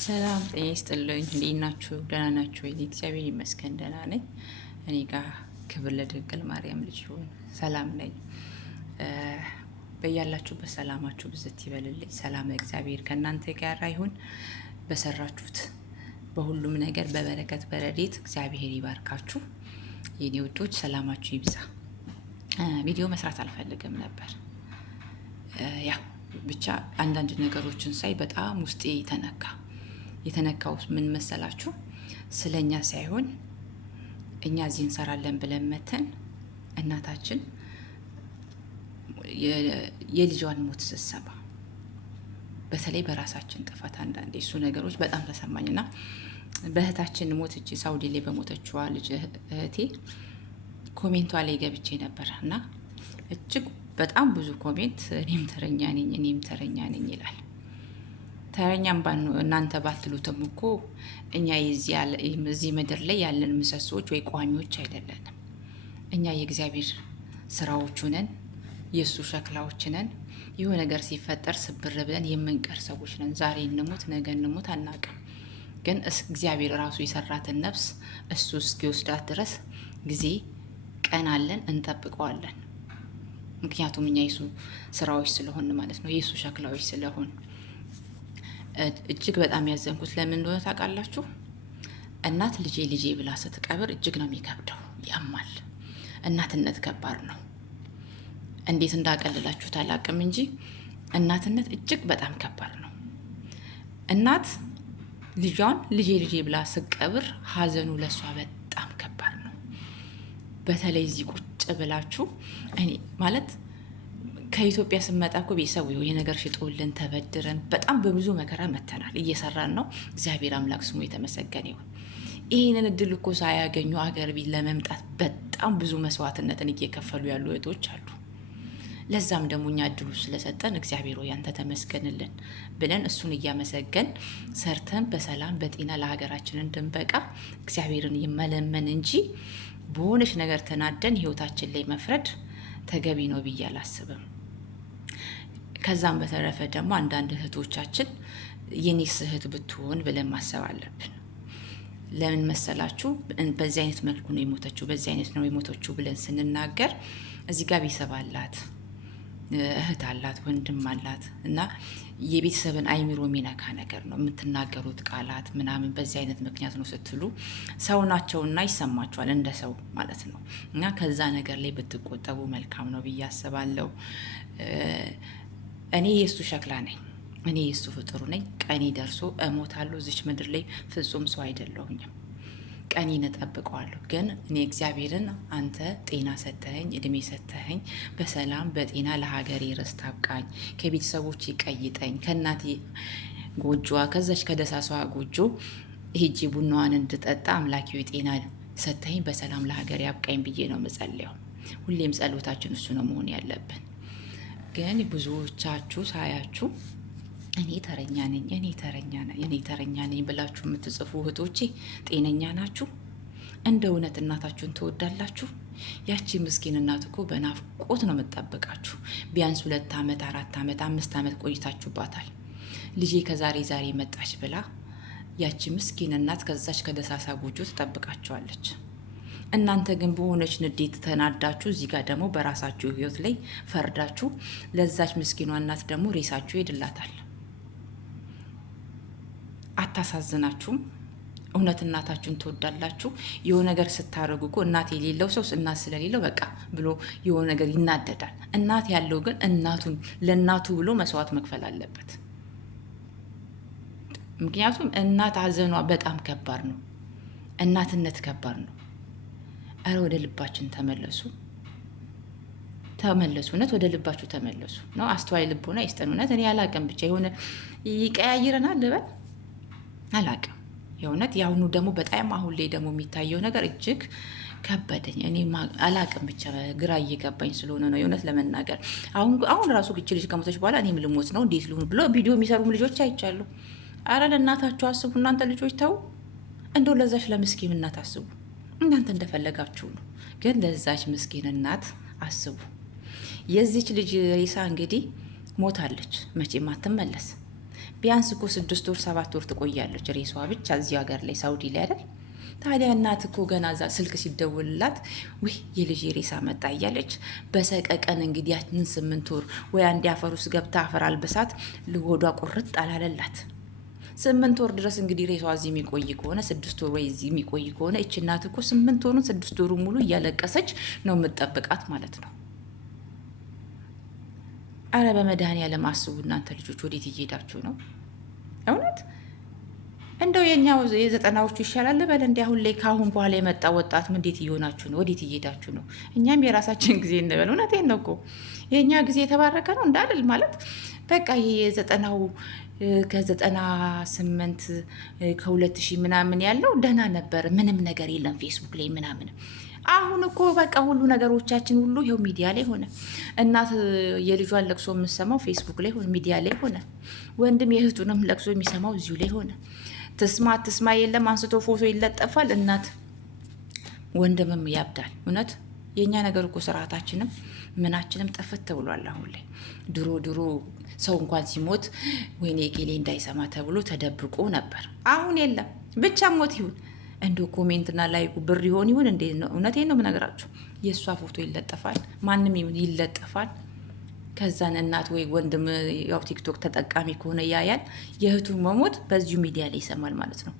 ሰላም ጤና ይስጥልኝ። እንዴት ናችሁ? ደህና ናችሁ ወይ? እግዚአብሔር ይመስገን ደህና ነኝ። እኔ ጋር ክብር ለድንግል ማርያም ልጅ ይሁን። ሰላም ነኝ። በያላችሁበት ሰላማችሁ ብዝት ይበልልኝ። ሰላም እግዚአብሔር ከእናንተ ጋር ይሁን። በሰራችሁት በሁሉም ነገር በበረከት በረዴት እግዚአብሔር ይባርካችሁ። የኔ ውዶች ሰላማችሁ ይብዛ። ቪዲዮ መስራት አልፈልግም ነበር። ያው ብቻ አንዳንድ ነገሮችን ሳይ በጣም ውስጤ ተነካ። የተነካው ምን መሰላችሁ? ስለኛ ሳይሆን እኛ እዚህ እንሰራለን ብለን መተን እናታችን የልጇን ሞት ስትሰማ በተለይ በራሳችን ጥፋት አንዳንዴ እሱ ነገሮች በጣም ተሰማኝና በእህታችን ሞት እቺ ሳውዲ ላይ በሞተችዋ ልጅ እህቴ ኮሜንቷ ላይ ገብቼ ነበር እና እጅግ በጣም ብዙ ኮሜንት እኔም ተረኛ ነኝ እኔም ተረኛ ነኝ ይላል። ተረኛም እናንተ ባትሉትም እኮ እኛ እዚህ ምድር ላይ ያለን ምሰሶች ወይ ቋሚዎች አይደለንም። እኛ የእግዚአብሔር ስራዎቹ ነን፣ የእሱ ሸክላዎች ነን። ይሁ ነገር ሲፈጠር ስብር ብለን የምንቀር ሰዎች ነን። ዛሬ እንሙት ነገ እንሙት አናውቅም። ግን እግዚአብሔር ራሱ የሰራትን ነፍስ እሱ እስኪወስዳት ድረስ ጊዜ ቀን አለን፣ እንጠብቀዋለን። ምክንያቱም እኛ የሱ ስራዎች ስለሆን ማለት ነው፣ የሱ ሸክላዎች ስለሆን። እጅግ በጣም ያዘንኩት ለምን እንደሆነ ታውቃላችሁ? እናት ልጄ ልጄ ብላ ስትቀብር እጅግ ነው የሚከብደው፣ ያማል። እናትነት ከባድ ነው። እንዴት እንዳቀልላችሁት አላውቅም እንጂ እናትነት እጅግ በጣም ከባድ ነው። እናት ልጇን ልጄ ልጄ ብላ ስትቀብር ሀዘኑ ለሷ በጣም ከባድ ነው። በተለይ እዚህ ቁጭ ብላችሁ እኔ ማለት ከኢትዮጵያ ስመጣ እኮ ቤተሰቡ የነገር ሽጦልን ተበድረን በጣም በብዙ መከራ መተናል። እየሰራን ነው። እግዚአብሔር አምላክ ስሙ የተመሰገነ ይሁን። ይህንን እድል እኮ ሳያገኙ አገር ቤት ለመምጣት በጣም ብዙ መስዋዕትነትን እየከፈሉ ያሉ እህቶች አሉ። ለዛም ደግሞ እኛ እድሉ ስለሰጠን እግዚአብሔር ሆይ አንተ ተመስገንልን ብለን እሱን እያመሰገን ሰርተን በሰላም በጤና ለሀገራችን እንድንበቃ እግዚአብሔርን መለመን እንጂ በሆነች ነገር ተናደን ህይወታችን ላይ መፍረድ ተገቢ ነው ብዬ አላስብም። ከዛም በተረፈ ደግሞ አንዳንድ እህቶቻችን የኔስ እህት ብትሆን ብለን ማሰብ አለብን። ለምን መሰላችሁ? በዚህ አይነት መልኩ ነው የሞተችው፣ በዚህ አይነት ነው የሞተችው ብለን ስንናገር እዚህ ጋር ቤተሰብ አላት፣ እህት አላት፣ ወንድም አላት እና የቤተሰብን አይምሮ የሚነካ ነገር ነው የምትናገሩት ቃላት ምናምን። በዚህ አይነት ምክንያት ነው ስትሉ ሰው ናቸውና ይሰማቸዋል፣ እንደ ሰው ማለት ነው። እና ከዛ ነገር ላይ ብትቆጠቡ መልካም ነው ብዬ አስባለሁ። እኔ የእሱ ሸክላ ነኝ፣ እኔ የእሱ ፍጡር ነኝ። ቀኔ ደርሶ እሞታለሁ። እዚች ምድር ላይ ፍጹም ሰው አይደለሁኝም። ቀኔን እጠብቀዋለሁ። ግን እኔ እግዚአብሔርን አንተ ጤና ሰተኸኝ፣ እድሜ ሰተኸኝ፣ በሰላም በጤና ለሀገሬ ርስት አብቃኝ፣ ከቤተሰቦች ቀይጠኝ፣ ከእናቴ ጎጆዋ ከዛች ከደሳሷ ጎጆ ሄጄ ቡናዋን እንድጠጣ አምላኪው ጤና ሰተኸኝ፣ በሰላም ለሀገሬ አብቃኝ ብዬ ነው የምጸልየው። ሁሌም ጸሎታችን እሱ ነው መሆን ያለብን። ግን ብዙዎቻችሁ ሳያችሁ እኔ ተረኛ ነኝ እኔ ተረኛ ነኝ ብላችሁ የምትጽፉ እህቶቼ ጤነኛ ናችሁ? እንደ እውነት እናታችሁን ትወዳላችሁ? ያቺ ምስኪን እናት እኮ በናፍቆት ነው የምትጠብቃችሁ። ቢያንስ 2 ዓመት 4 ዓመት 5 ዓመት ቆይታችሁባታል። ልጄ ከዛሬ ዛሬ መጣች ብላ ያቺ ምስኪን እናት ከዛች ከደሳሳ ጎጆ ትጠብቃችኋለች። እናንተ ግን በሆነች ንዴት ተናዳችሁ እዚህ ጋር ደግሞ በራሳችሁ ህይወት ላይ ፈርዳችሁ ለዛች ምስኪኗ እናት ደግሞ ሬሳችሁ ይሄድላታል። አታሳዝናችሁም? እውነት እናታችሁን ትወዳላችሁ? የሆነ ነገር ስታደርጉ እኮ እናት የሌለው ሰው እናት ስለሌለው በቃ ብሎ የሆነ ነገር ይናደዳል። እናት ያለው ግን እናቱን ለእናቱ ብሎ መስዋዕት መክፈል አለበት። ምክንያቱም እናት ሀዘኗ በጣም ከባድ ነው። እናትነት ከባድ ነው። አረ ወደ ልባችን ተመለሱ። እውነት ወደ ልባችሁ ተመለሱ ነው። አስተዋይ ልቦና ይስጠን። እውነት እኔ አላቅም፣ ብቻ የሆነ ይቀያይረናል ልበል አላቅም። የእውነት የአሁኑ ደግሞ በጣም አሁን ላይ ደግሞ የሚታየው ነገር እጅግ ከበደኝ። እኔ አላቅም፣ ብቻ ግራ እየገባኝ ስለሆነ ነው የእውነት ለመናገር። አሁን ራሱ ግጭ ልጅ ከሞተች በኋላ እኔም ልሞት ነው እንዴት ልሁን ብሎ ቪዲዮ የሚሰሩም ልጆች አይቻሉ። አረ ለእናታችሁ አስቡ እናንተ ልጆች ተው። እንደው ለዛች ለምስኪን እናት አስቡ። እናንተ እንደፈለጋችሁ ነው፣ ግን ለዛች ምስኪን እናት አስቡ። የዚች ልጅ ሬሳ እንግዲህ ሞታለች፣ መቼም አትመለስ። ቢያንስ እኮ 6 ወር 7 ወር ትቆያለች ሬሷ ብቻ እዚህ ሀገር ላይ ሳውዲ ላይ አይደል? ታዲያ እናት እኮ ገና እዛ ስልክ ሲደውልላት ውይ የልጅ ሬሳ መጣ እያለች በሰቀቀን እንግዲህ ያንን 8 ወር ወይ አንድ አፈር ውስጥ ገብታ አፈር አልብሳት ልወዷ ቁርጥ አላለላት። 8 ወር ድረስ እንግዲህ ሬሷ እዚህ የሚቆይ ከሆነ 6 ወር ወይ እዚህ የሚቆይ ከሆነ እች እናት እኮ 8 ወሩን 6 ወሩ ሙሉ እያለቀሰች ነው የምትጠብቃት ማለት ነው። አረ በመድኃኒዓለም አስቡ እናንተ ልጆች፣ ወዴት እየሄዳችሁ ነው? እውነት እንደው የኛው የ90ዎቹ ይሻላል በል እንዲ። አሁን ላይ ከአሁን በኋላ የመጣ ወጣት እንዴት እየሆናችሁ ነው? ወዴት እየሄዳችሁ ነው? እኛም የራሳችን ጊዜ እንበል። እውነቴን ነው እኮ የእኛ ጊዜ የተባረከ ነው እንዳልል ማለት በቃ ይሄ የ90ው ከ98 ከ2000 ምናምን ያለው ደህና ነበር። ምንም ነገር የለም ፌስቡክ ላይ ምናምን። አሁን እኮ በቃ ሁሉ ነገሮቻችን ሁሉ ይኸው ሚዲያ ላይ ሆነ። እናት የልጇን ለቅሶ የምሰማው ፌስቡክ ላይ ሆነ፣ ሚዲያ ላይ ሆነ። ወንድም የእህቱንም ለቅሶ የሚሰማው እዚሁ ላይ ሆነ። ትስማ ትስማ የለም አንስቶ ፎቶ ይለጠፋል። እናት ወንድምም ያብዳል። እውነት የእኛ ነገር እኮ ስርዓታችንም ምናችንም ጠፍት ብሏል። አሁን ላይ ድሮ ሰው እንኳን ሲሞት ወይኔ ጌሌ እንዳይሰማ ተብሎ ተደብቆ ነበር። አሁን የለም። ብቻ ሞት ይሁን እንደ ኮሜንትና ላይኩ ብር ይሆን እንዴ? እውነቴን ነው የምነግራችሁ። የእሷ ፎቶ ይለጠፋል፣ ማንም ይሁን ይለጠፋል። ከዛን እናት ወይ ወንድም ያው ቲክቶክ ተጠቃሚ ከሆነ ያያል። የእህቱን መሞት በዚሁ ሚዲያ ላይ ይሰማል ማለት ነው።